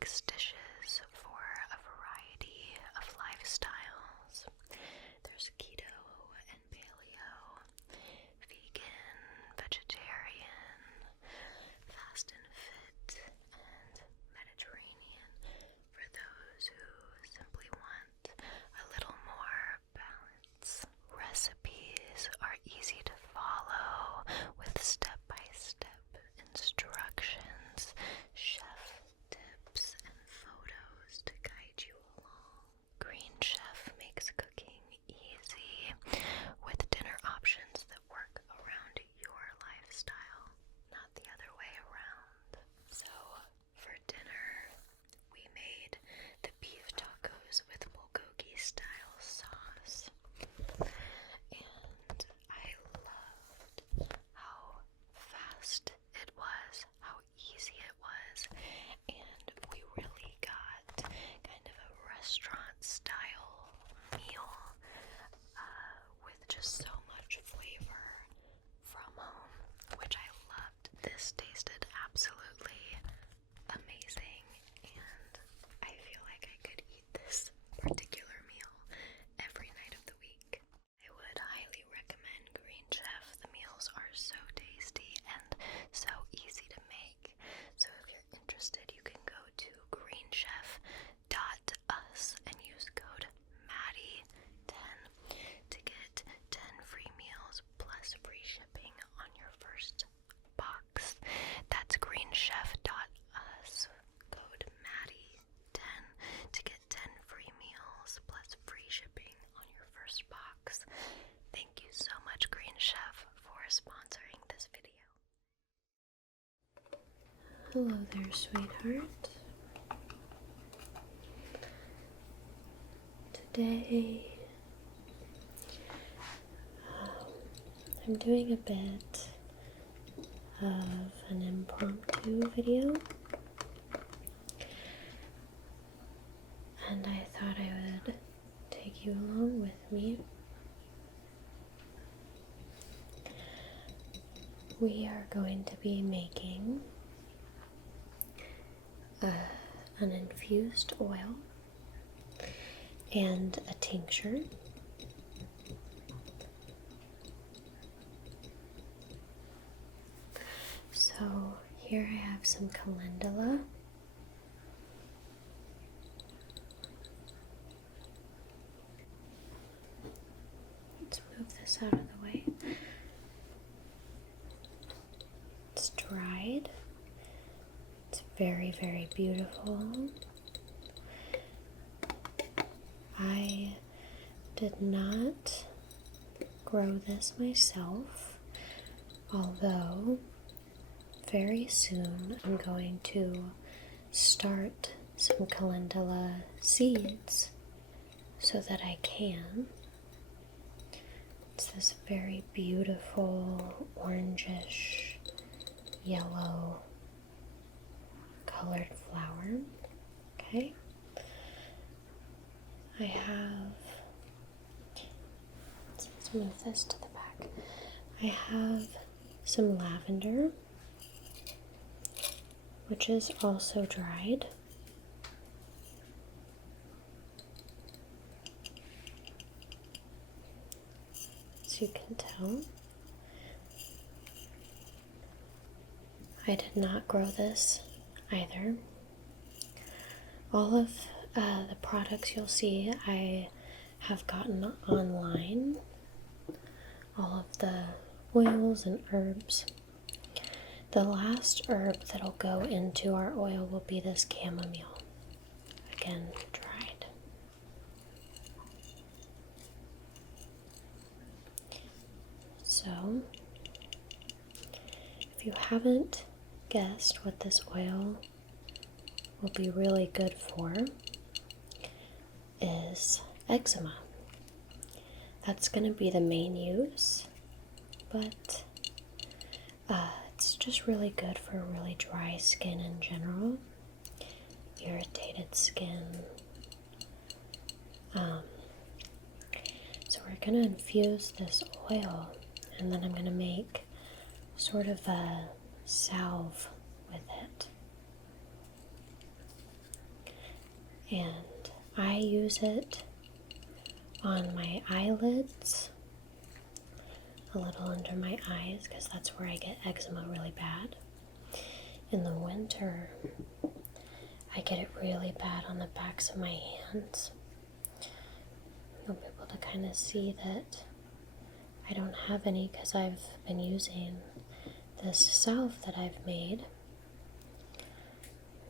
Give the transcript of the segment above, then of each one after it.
makes dishes for a variety of lifestyles. There's keto and paleo, vegan, vegetarian, fast and fit, and Mediterranean for those who simply want a little more balance. Recipes are easy to follow with step-by-step instructions, chef tips, and photos to guide you along. Green Chef makes cooking easy with dinner options that work around your lifestyle, not the other way around. So, for dinner, we made the beef tacos with bulgogi style sauce. And I loved how fast it was, how easy it was, and we really got kind of a restaurant style meal with just so much flavor from home, which I loved. This tasted absolutely amazing, and I feel like I could eat this particular meal every night of the week. I would highly recommend Green Chef. The meals are so tasty and so easy to make. So if you're interested, you can go to greenchef.us and use code Madi10 to get 10 free meals plus free shipping on your first box. That's greenchef.us, code Madi10 to get 10 free meals plus free shipping on your first box. Thank you so much, Green Chef, for sponsoring this video. Hello there, sweetheart. Today, I'm doing a bit of an impromptu video, and I thought I would take you along with me. We are going to be making an infused oil and a tincture. So here I have some calendula. Let's move this out of the way. It's dried. It's very, very beautiful. I did not grow this myself, although very soon I'm going to start some calendula seeds so that I can. It's this very beautiful orangish yellow colored flower. Okay. I have, let's move this to the back. I have some lavender, which is also dried. As you can tell, I did not grow this either. All of the products you'll see I have gotten online. All of the oils and herbs. The last herb that'll go into our oil will be this chamomile. Again, dried. So, if you haven't guessed what this oil will be really good for, is eczema. That's going to be the main use, but it's just really good for really dry skin in general, irritated skin. So we're going to infuse this oil, and then I'm going to make sort of a salve with it. and I use it on my eyelids, a little under my eyes, because that's where I get eczema really bad. In the winter, I get it really bad on the backs of my hands. You'll be able to kind of see that I don't have any because I've been using this salve that I've made.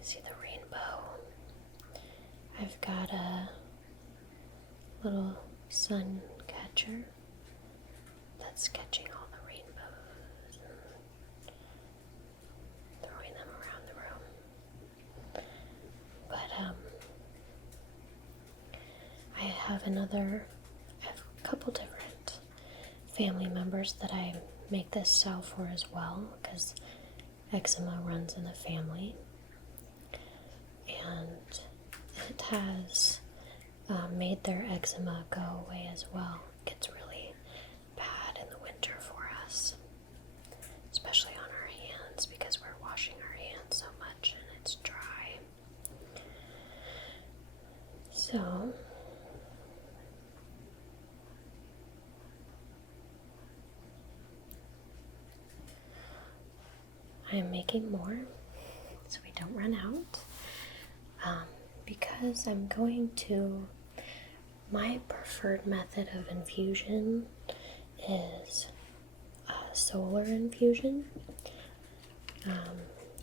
See the rainbow? I've got a little sun catcher that's catching all the rainbows and throwing them around the room. But I have a couple different family members that I make this salve for as well, because eczema runs in the family, and it has made their eczema go away as well. It gets really bad in the winter for us, especially on our hands, because we're washing our hands so much and it's dry. So I am making more so we don't run out, because I'm going to, my preferred method of infusion is solar infusion.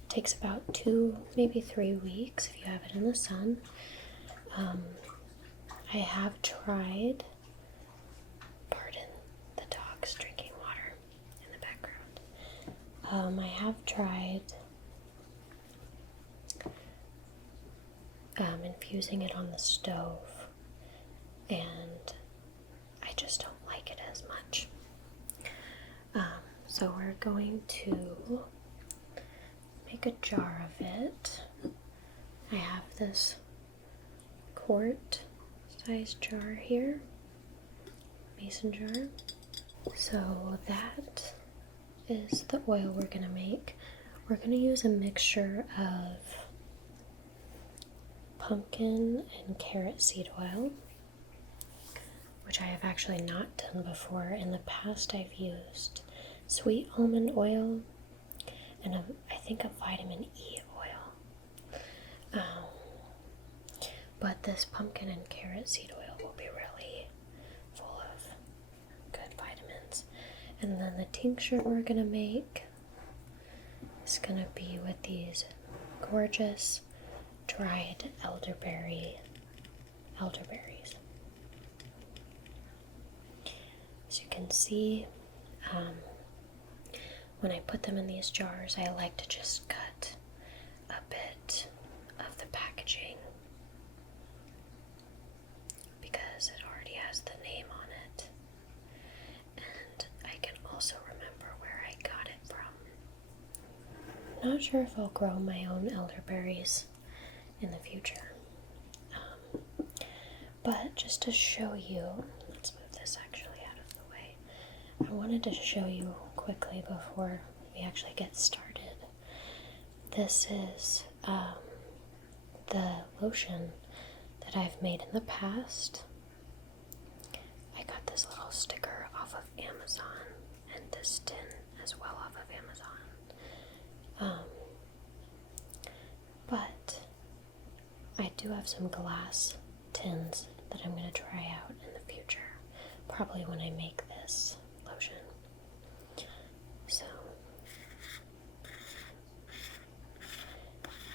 Takes about 2, maybe 3 weeks if you have it in the sun. I have tried, pardon the dogs drinking water in the background. I have tried infusing it on the stove, and I just don't like it as much. So we're going to make a jar of it. I have this quart size jar here, mason jar. So that is the oil we're going to make. We're going to use a mixture of pumpkin and carrot seed oil, which I have actually not done before. In the past, I've used sweet almond oil and I think a vitamin E oil. But this pumpkin and carrot seed oil will be really full of good vitamins. And then the tincture we're going to make is going to be with these gorgeous dried elderberries. As you can see, when I put them in these jars, I like to just cut a bit of the packaging because it already has the name on it, and I can also remember where I got it from. Not sure if I'll grow my own elderberries in the future, but just to show you, let's move this actually out of the way. I wanted to show you quickly before we actually get started. This is the lotion that I've made in the past. I got this little sticker off of Amazon, and this tin as well off of Amazon. But I do have some glass tins that I'm going to try out in the future, probably when I make this lotion. So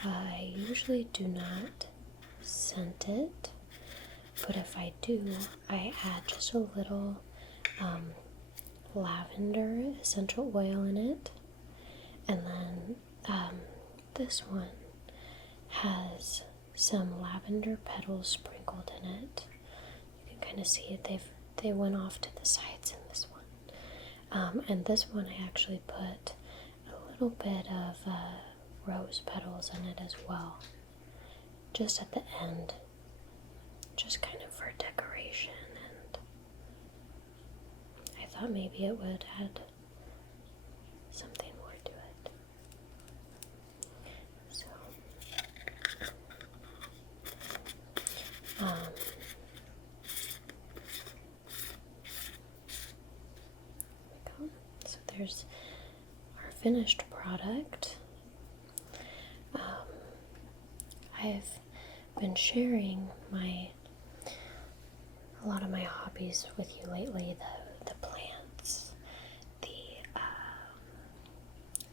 I usually do not scent it, but if I do, I add just a little lavender essential oil in it, and then this one has some lavender petals sprinkled in it. You can kind of see it. They went off to the sides in this one, and this one I actually put a little bit of rose petals in it as well, just at the end, just kind of for decoration, and I thought maybe it would add something more to it. So there's our finished product. I've been sharing a lot of my hobbies with you lately, the plants,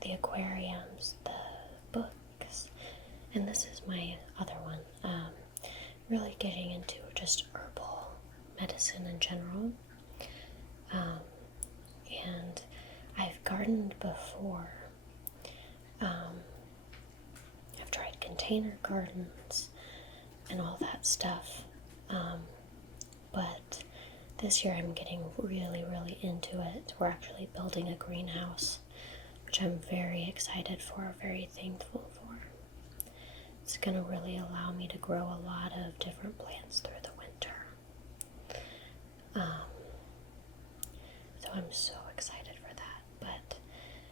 the aquariums, the books, and this is my other one. Really getting into just herbal medicine in general. And I've gardened before. I've tried container gardens and all that stuff. But this year I'm getting really, really into it. We're actually building a greenhouse, which I'm very excited for, very thankful for. It's going to really allow me to grow a lot of different plants through the winter. So I'm so excited for that. But,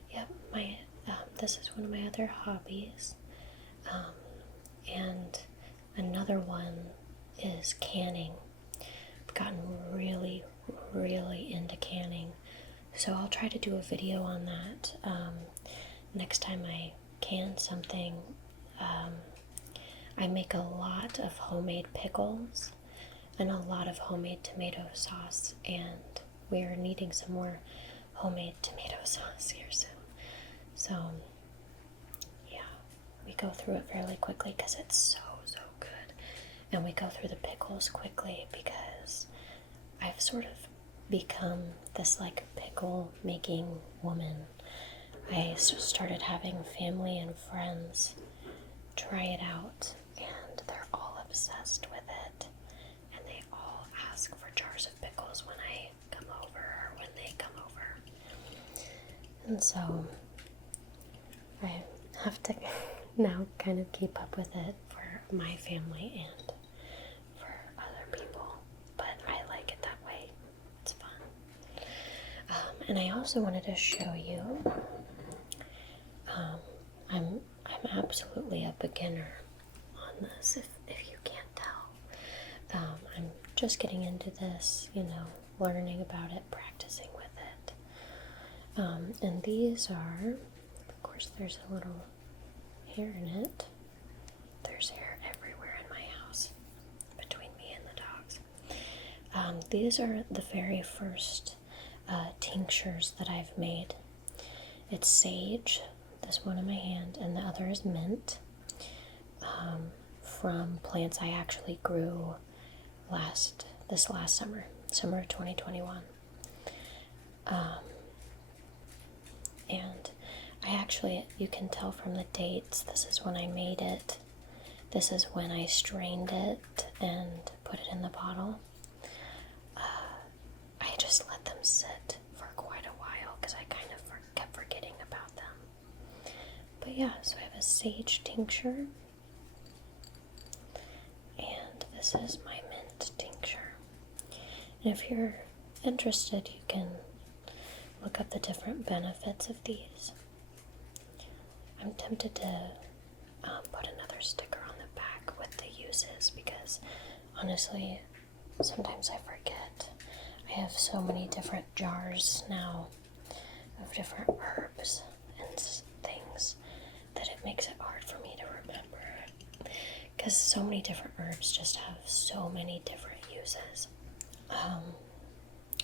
yep, this is one of my other hobbies. And another one is canning. I've gotten really, really into canning. So I'll try to do a video on that next time I can something. I make a lot of homemade pickles and a lot of homemade tomato sauce, and we are needing some more homemade tomato sauce here soon. So, yeah, we go through it fairly quickly because it's so good. And we go through the pickles quickly because I've sort of become this like pickle making woman. I started having family and friends try it out, and they're all obsessed with it, and they all ask for jars of pickles when I come over or when they come over. And so I have to now kind of keep up with it for my family and for other people, but I like it that way. It's fun. And I also wanted to show you, I'm absolutely a beginner on this, if you can't tell. I'm just getting into this, learning about it, practicing with it. And these are, of course, there's a little hair in it. There's hair everywhere in my house, between me and the dogs. These are the very first tinctures that I've made. It's sage, this one in my hand, and the other is mint, from plants I actually grew this last summer of 2021. And I actually, you can tell from the dates, this is when I made it, this is when I strained it and put it in the bottle. I just let them sit for quite a while because I kind of kept forgetting about them. But yeah, so I have a sage tincture, and this is my mint tincture. And if you're interested, you can look up the different benefits of these. I'm tempted to put another sticker on the back with the uses because honestly, sometimes I forget. I have so many different jars now of different herbs and things that it makes it hard for me to remember, because so many different herbs just have so many different uses.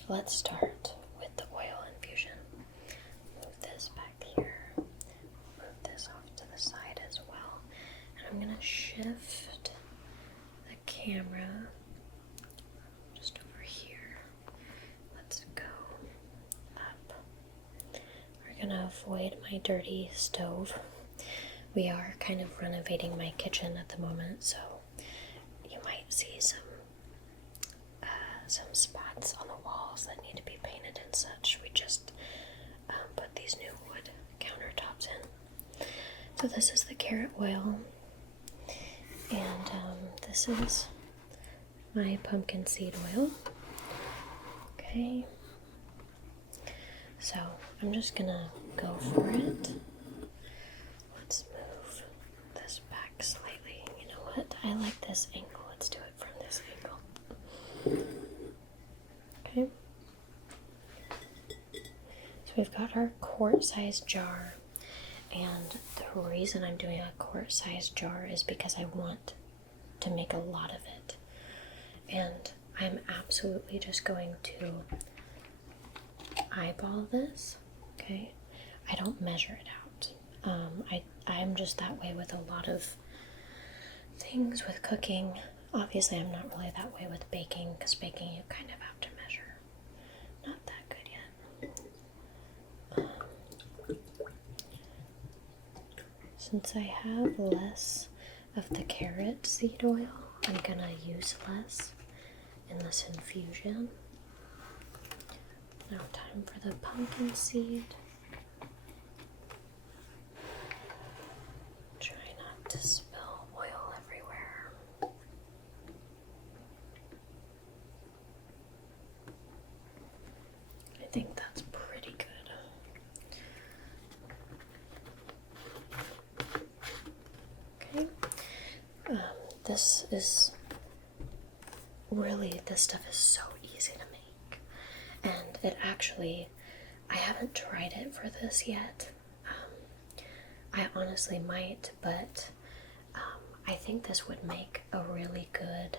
Let's start with the oil infusion. Move this back here. Move this off to the side as well. And I'm going to shift the camera just over here. Let's go up. We're going to avoid my dirty stove. We are kind of renovating my kitchen at the moment, so you might see some spots on the walls that need to be painted and such. We just put these new wood countertops in. So this is the carrot oil, and this is my pumpkin seed oil. Okay, so I'm just gonna go for it. Let's move this back slightly. You know what? I like this angle. Let's do it from this angle. Okay. So we've got our quart-sized jar, and the reason I'm doing a quart-sized jar is because I want to make a lot of it. And I'm absolutely just going to eyeball this, okay? I don't measure it out. I'm just that way with a lot of things with cooking. Obviously, I'm not really that way with baking, because baking you kind of have to measure. Not that good yet. Since I have less of the carrot seed oil, I'm gonna use less in this infusion. Now time for the pumpkin seed. Try not to spill oil everywhere. I think that's pretty good. Okay. This stuff is so easy to make. And it actually, I haven't tried it for this yet. I honestly might, but I think this would make a really good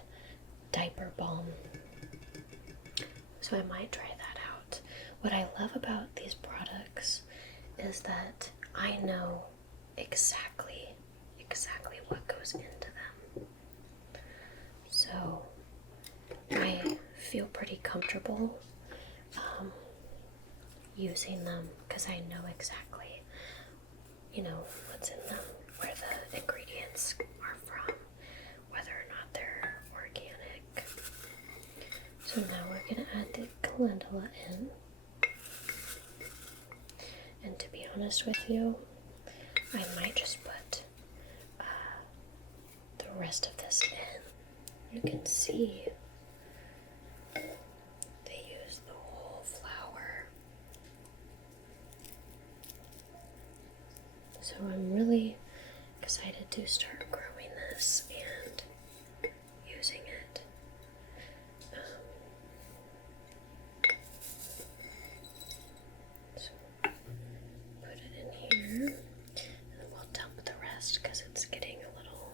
diaper balm. So I might try that out. What I love about these products is that I know exactly what goes into them. So I feel pretty comfortable using them because I know exactly, what's in them, where the ingredients are from, whether or not they're organic. So now we're going to add the calendula in. And to be honest with you, I might just put the rest of this in. You can see they use the whole flour. So I'm really excited to start growing this and using it. So put it in here, and we'll dump the rest because it's getting a little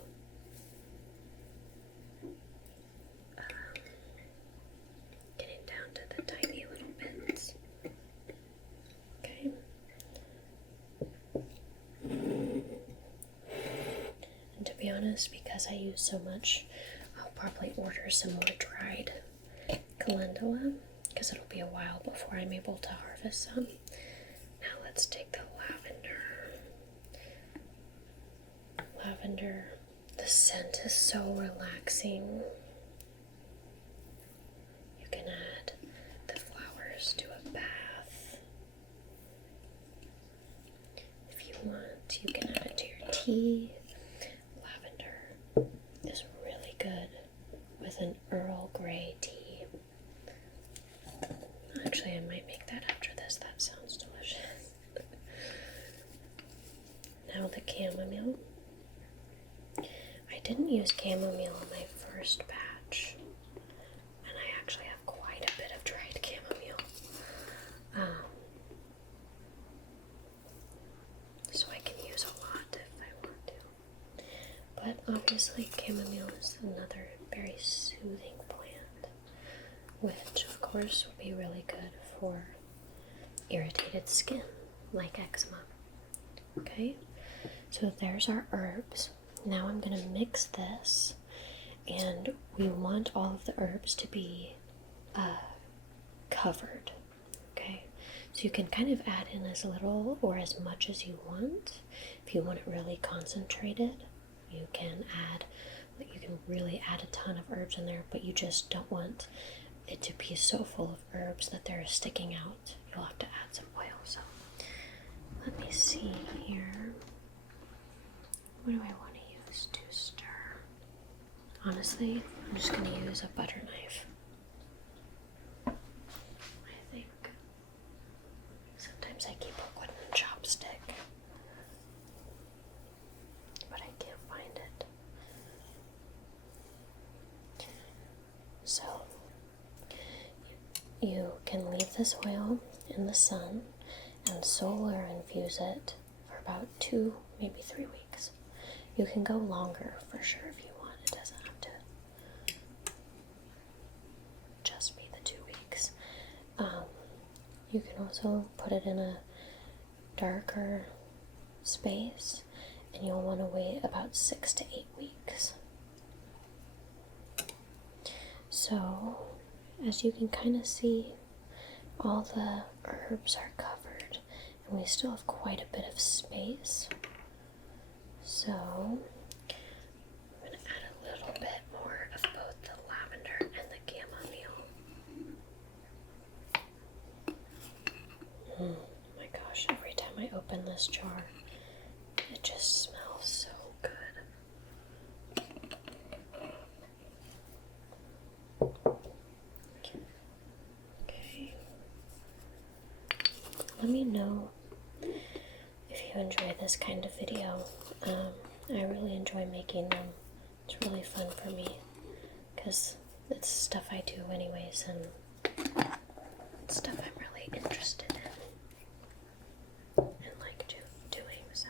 getting down to the tiny little bits. Okay. And to be honest, because I use so much, I'll probably order some more dried calendula because it'll be a while before I'm able to harvest some. Now let's take the lavender. The scent is so relaxing. You can add the flowers to a bath. If you want, you can add it to your tea. Lavender is really good with an Earl Grey tea. Actually, I might make that after this. That sounds delicious. Now the chamomile. I didn't use chamomile in my first batch, and I actually have quite a bit of dried chamomile. So I can use a lot if I want to. But obviously chamomile is another very soothing plant, which of course would be really good for irritated skin, like eczema. Okay, so there's our herbs. Now I'm going to mix this, and we want all of the herbs to be covered. Okay, so you can kind of add in as little or as much as you want. If you want it really concentrated, you can really add a ton of herbs in there, but you just don't want it to be so full of herbs that they're sticking out. You'll have to add some oil. So let me see here. What do I want to use to stir? Honestly, I'm just going to use a butter knife. I think sometimes I keep a wooden chopstick, but I can't find it. So you can leave this oil in the sun and solar infuse it for about 2, maybe 3 weeks. You can go longer for sure if you want. It doesn't have to just be the 2 weeks. You can also put it in a darker space, and you'll want to wait about 6 to 8 weeks. So, as you can kind of see, all the herbs are covered, and we still have quite a bit of space. So, I'm going to add a little bit more of both the lavender and the chamomile. Oh my gosh, every time I open this jar, it just smells so good. Okay. Let me know if you enjoy this kind of video. I really enjoy making them. It's really fun for me because it's stuff I do anyways, and it's stuff I'm really interested in and like doing. So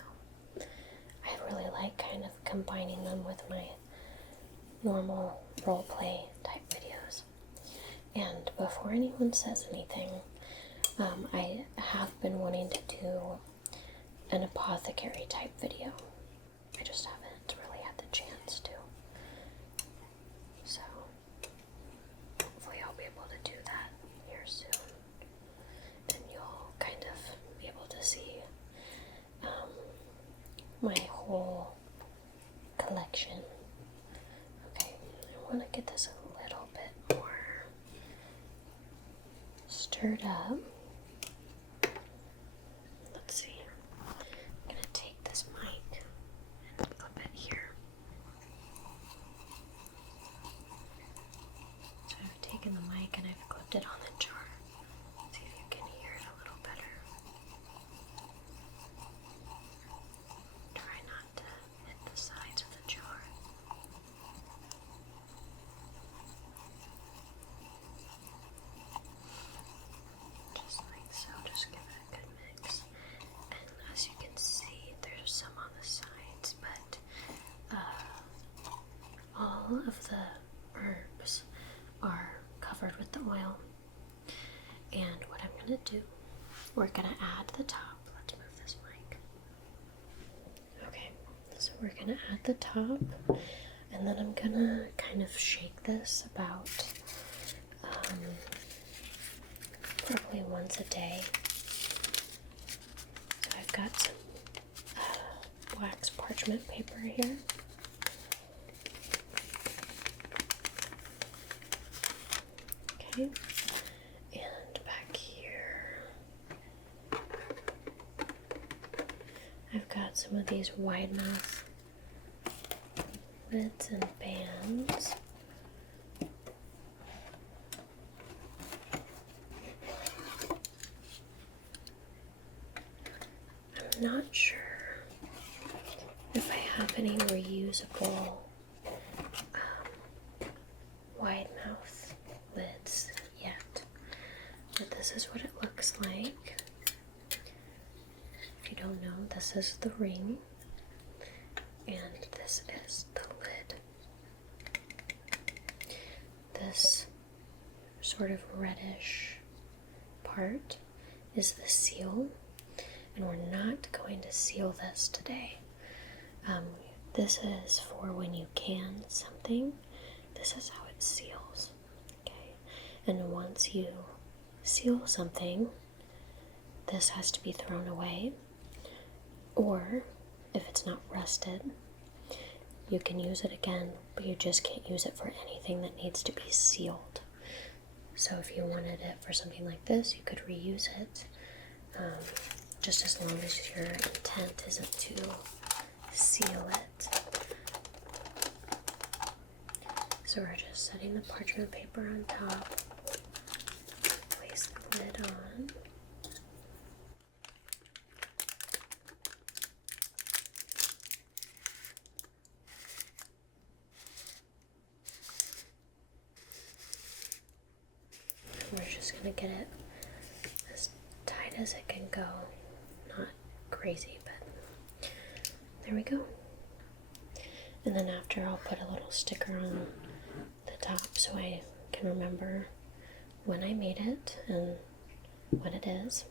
I really like kind of combining them with my normal roleplay type videos. And before anyone says anything, I have been wanting to do an apothecary type video. I just haven't really had the chance to. So hopefully I'll be able to do that here soon. And you'll kind of be able to see my whole collection. Okay, I want to get this a little bit more stirred up. Let's see. I'm going to take this mic and clip it here. So I've taken the mic and I've clipped it on the jar. See if you can hear it a little better. Try not to hit the sides of the jar. Just like so, just give it a good mix. And as you can see, there's some on the sides, but all of the herbs are covered with the oil. And what I'm going to do, we're going to add the top. Let's move this mic. Okay, so we're going to add the top, and then I'm going to kind of shake this about probably once a day. So I've got some wax parchment paper here. Okay, and back here I've got some of these wide mouth lids and bands. I'm not sure if I have any reusable wide mouth lids yet, but this is what it looks like. If you don't know, this is the ring, and this is the lid. This sort of reddish part is the seal, and we're not going to seal this today. This is for when you can something. This is how it seals. Okay, and once you seal something, this has to be thrown away, or if it's not rusted, you can use it again, but you just can't use it for anything that needs to be sealed. So if you wanted it for something like this, you could reuse it, just as long as your intent isn't to seal it. So we're just setting the parchment paper on top, place the lid on. We're just going to get it as tight wide as it can go. Not crazy, but there we go. And then after, I'll put a little sticker on the top so I can remember when I made it and what it is.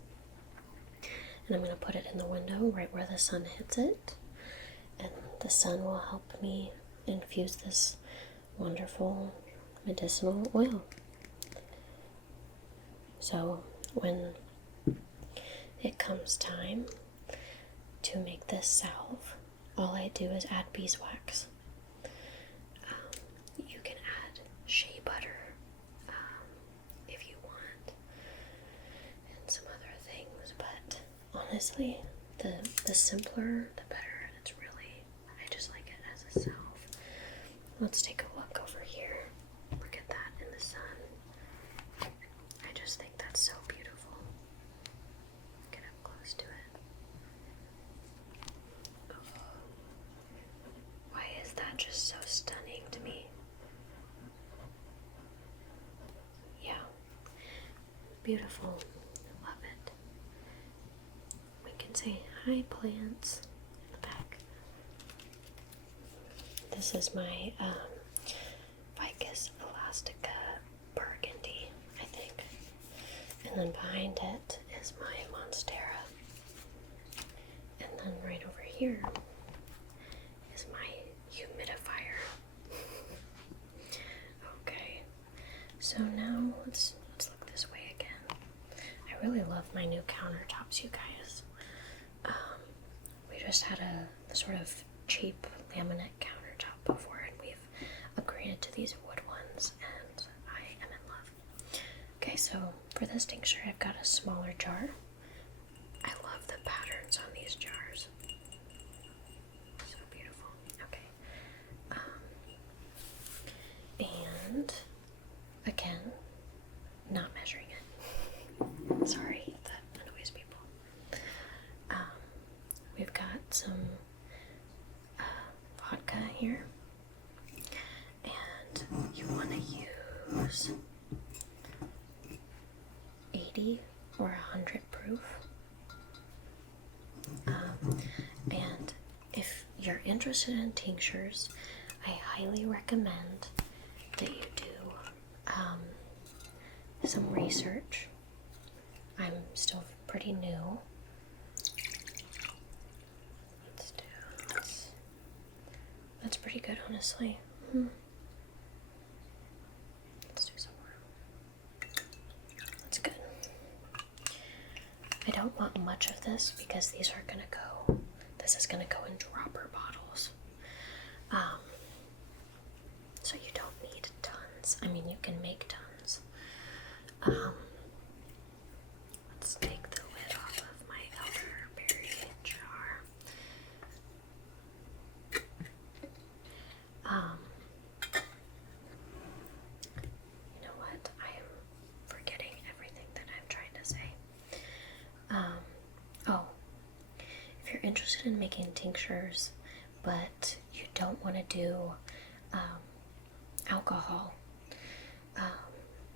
And I'm going to put it in the window right where the sun hits it. And the sun will help me infuse this wonderful medicinal oil. So when it comes time to make this salve, all I do is add beeswax. You can add shea butter if you want, and some other things, but honestly, the simpler the better. It's really, I just like it as a salve. Let's take a look over here. Look at that in the sun. I just think that's so beautiful. Get up close to it. Why is that just so stunning to me? Yeah. Beautiful. Love it. We can say hi, plants, in the back. This is my Ficus elastica burgundy, I think. And then behind it is my monstera. And then right over here is my humidifier. Okay, so now let's look this way again. I really love my new countertops, you guys. We just had a sort of cheap laminate countertop before, and we've upgraded to these wood ones, and I am in love. Okay, so for this tincture, I've got a smaller jar. I love the patterns on these jars. So beautiful. Okay. And again, not measuring it. Sorry, that annoys people. We've got some vodka here, and you want to use 80 or 100 proof. And if you're interested in tinctures, I highly recommend that you do some research. I'm still pretty new. Let's do this. That's pretty good, honestly. Let's do some more. That's good. I don't want much of this because these are gonna go, this is gonna go in dropper bottles. So you don't need tons. I mean, you can make tons. Let's take the lid off of my elderberry jar. You know what? I am forgetting everything that I'm trying to say. If you're interested in making tinctures, but you don't want to do alcohol,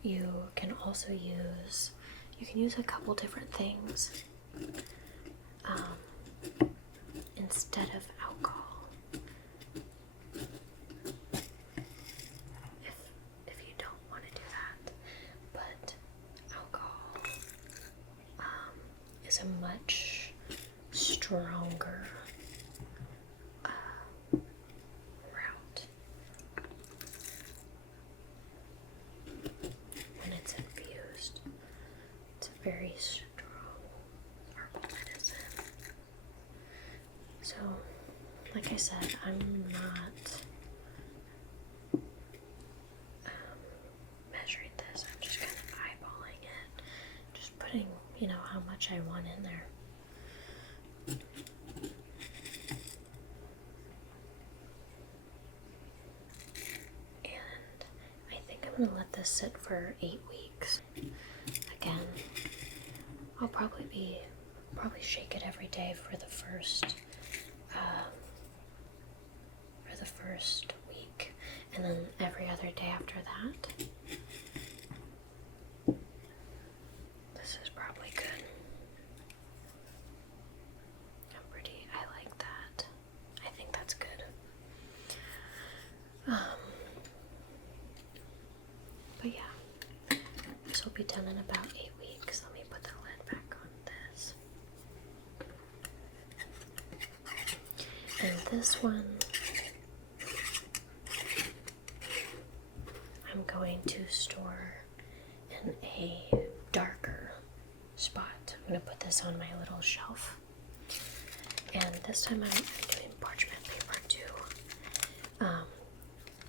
you can also use, you can use a couple different things instead of alcohol. If you don't want to do that, but alcohol is a much stronger route when it's infused. It's a very strong herbal medicine. So, like I said, I'm not measuring this. I'm just kind of eyeballing it, just putting, how much I want in there. And I think I'm going to let this sit for 8 weeks. Again, I'll probably shake it every day for the first week, and then every other day after that. This is probably good. But yeah, this will be done in about 8 weeks. Let me put the lid back on this. And this one, I'm going to store in a darker spot. I'm going to put this on my little shelf. And this time I'm doing parchment paper too.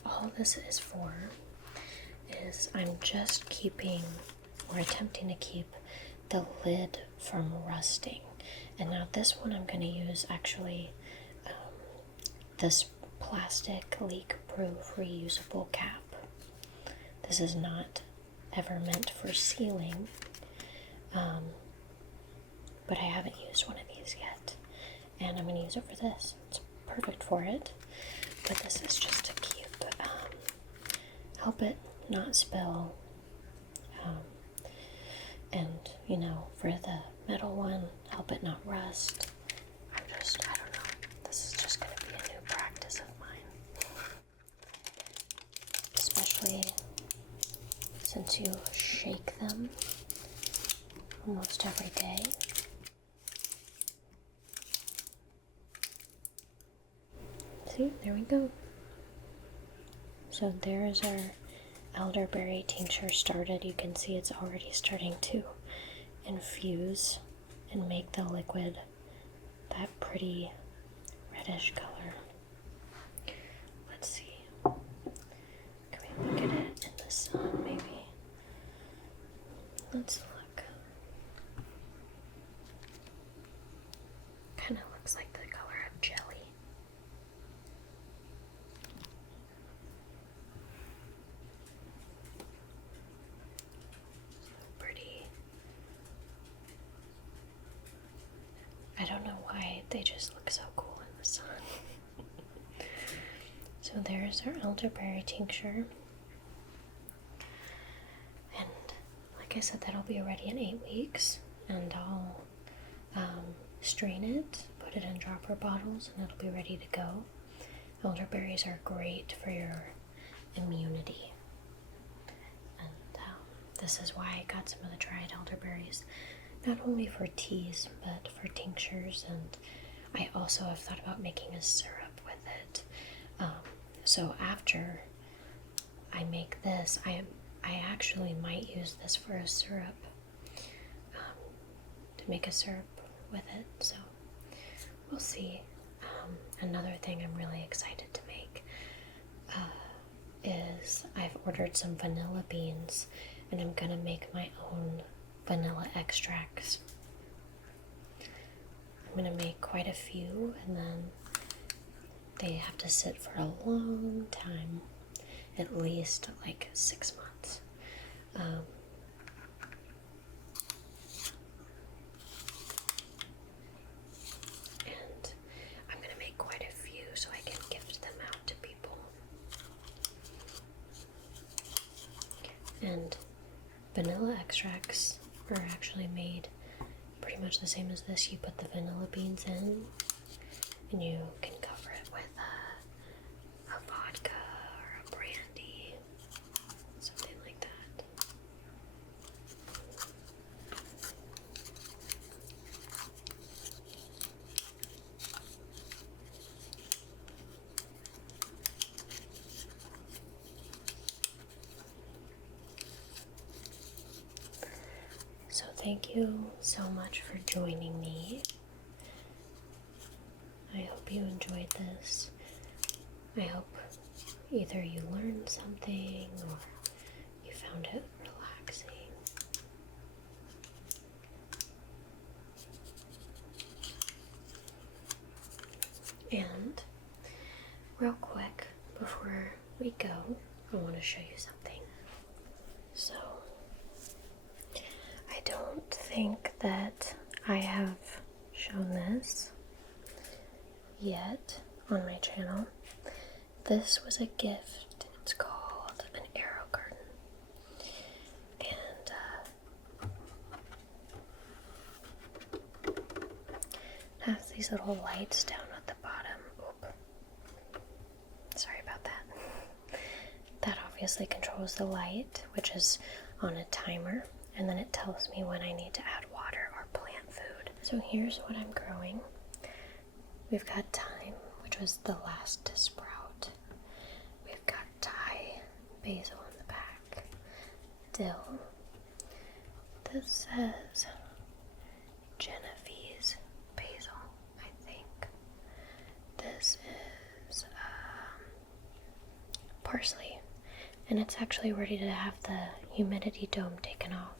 All this is for is I'm just keeping or attempting to keep the lid from rusting. And now this one I'm going to use actually this plastic leak-proof reusable cap. This is not ever meant for sealing, but I haven't used one of these yet. And I'm going to use it for this. It's perfect for it. But this is just to keep, help it not spill. And, you know, for the metal one, help it not rust. I don't know. This is just going to be a new practice of mine. Especially since you shake them almost every day. See, there we go. So there's our elderberry tincture started. You can see it's already starting to infuse and make the liquid that pretty reddish color. Let's see. Can we look at it in the sun maybe? Let's look. Kind of looks like the color of jelly. I don't know why they just look so cool in the sun. So there's our elderberry tincture. And like I said, that'll be ready in 8 weeks. And I'll strain it, put it in dropper bottles, and it'll be ready to go. Elderberries are great for your immunity. And this is why I got some of the dried elderberries. Not only for teas, but for tinctures, and I also have thought about making a syrup with it. So after I make this, I actually might use this for a syrup, to make a syrup with it, so we'll see. Another thing I'm really excited to make is I've ordered some vanilla beans, and I'm gonna make my own vanilla extracts. I'm going to make quite a few, and then they have to sit for a long time, at least like 6 months. And I'm going to make quite a few so I can gift them out to people. And vanilla extracts are actually made pretty much the same as this. You put the vanilla beans in, and you can cover it with a vodka or a brandy, something like that. So thank you so much for joining me. I hope you enjoyed this. I hope either you learned something or you found it relaxing. And real quick, before we go, I want to show you something. So, I don't think that I have shown this yet on my channel. This was a gift. It's called an arrow garden. And it has these little lights down at the bottom. Oop. Sorry about that. obviously controls the light, which is on a timer, and then it tells me when I need to add water or plant food. So here's what I'm growing. We've got thyme, which was the last to sprout. We've got Thai basil in the back. Dill. This says Genovese basil, I think. This is parsley, and it's actually ready to have the humidity dome taken off.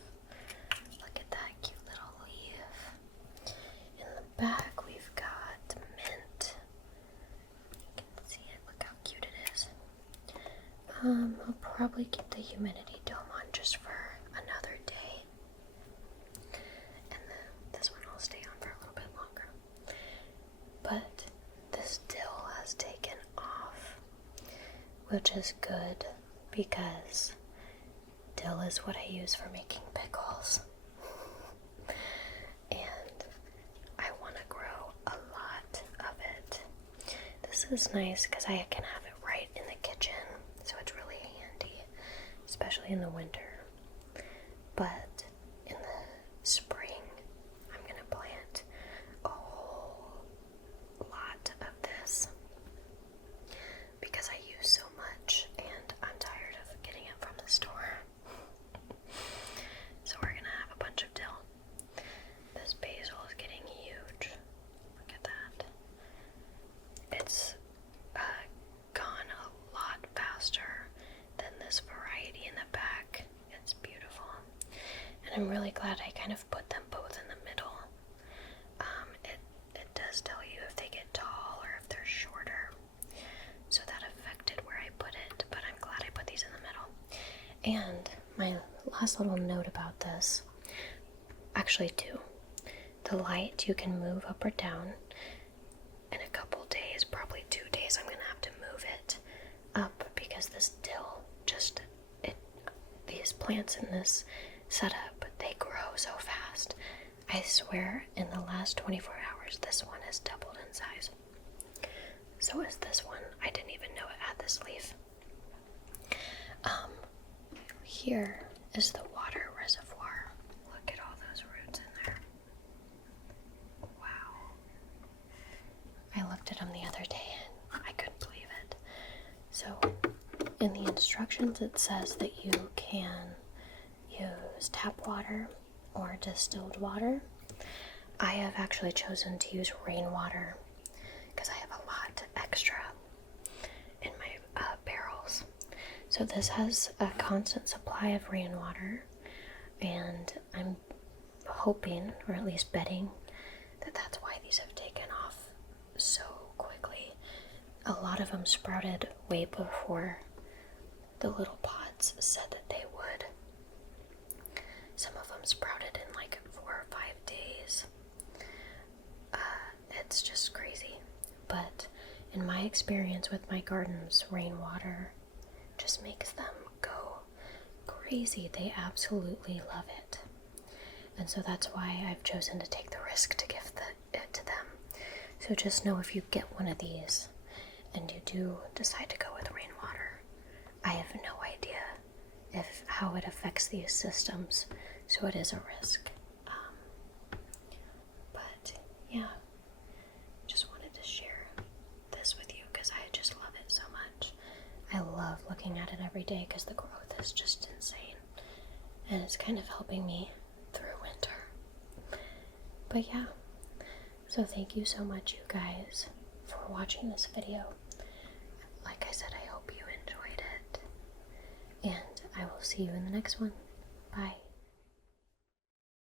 Look at that cute little leaf. In the back, we've got mint. You can see it. Look how cute it is. I'll probably keep the humidity dome on just for another day, and this one will stay on for a little bit longer. But this dill has taken off, which is good because dill is what I use for making pickles. And I want to grow a lot of it. This is nice because I can have it right in the kitchen, so it's really handy, especially in the winter. But in the spring, I'm going to plant a whole lot of this because I use so much and I'm tired of getting it from the store. So we're going to have a bunch of dill. This basil is getting huge. Look at that. It's gone a lot faster than this variety in the back. It's beautiful. And I'm really glad I kind of put them both in the middle. It does tell you if they get tall or if they're shorter. So that affected where I put it, but I'm glad I put these in the middle. And my last little note about this, actually two. The light you can move up or down. In a couple days, probably 2 days, I'm gonna have to move it up because this dill these plants in this setup, they grow so fast. I swear in the last 24 hours, this one has doubled in size. So is this one. I didn't even know it had this leaf. Here is the water reservoir. Look at all those roots in there. Wow. I looked at them the other day and I couldn't believe it. So in the instructions it says that you can use tap water or distilled water. I have actually chosen to use rainwater because I have a lot extra in my barrels. So this has a constant supply of rainwater, and I'm hoping, or at least betting, that that's why these have taken off so quickly. A lot of them sprouted way before the little pods said that they would. Some of them sprouted in like 4 or 5 days. It's just crazy. But in my experience with my gardens, rainwater just makes them go crazy. They absolutely love it. And so that's why I've chosen to take the risk to give it to them. So just know if you get one of these and you do decide to go with rainwater, I have no idea how it affects these systems. So it is a risk. But yeah, just wanted to share this with you because I just love it so much. I love looking at it every day because the growth is just insane. And it's kind of helping me through winter. But yeah, so thank you so much, you guys, for watching this video. Like I said, I hope you enjoyed it. And I will see you in the next one. Bye.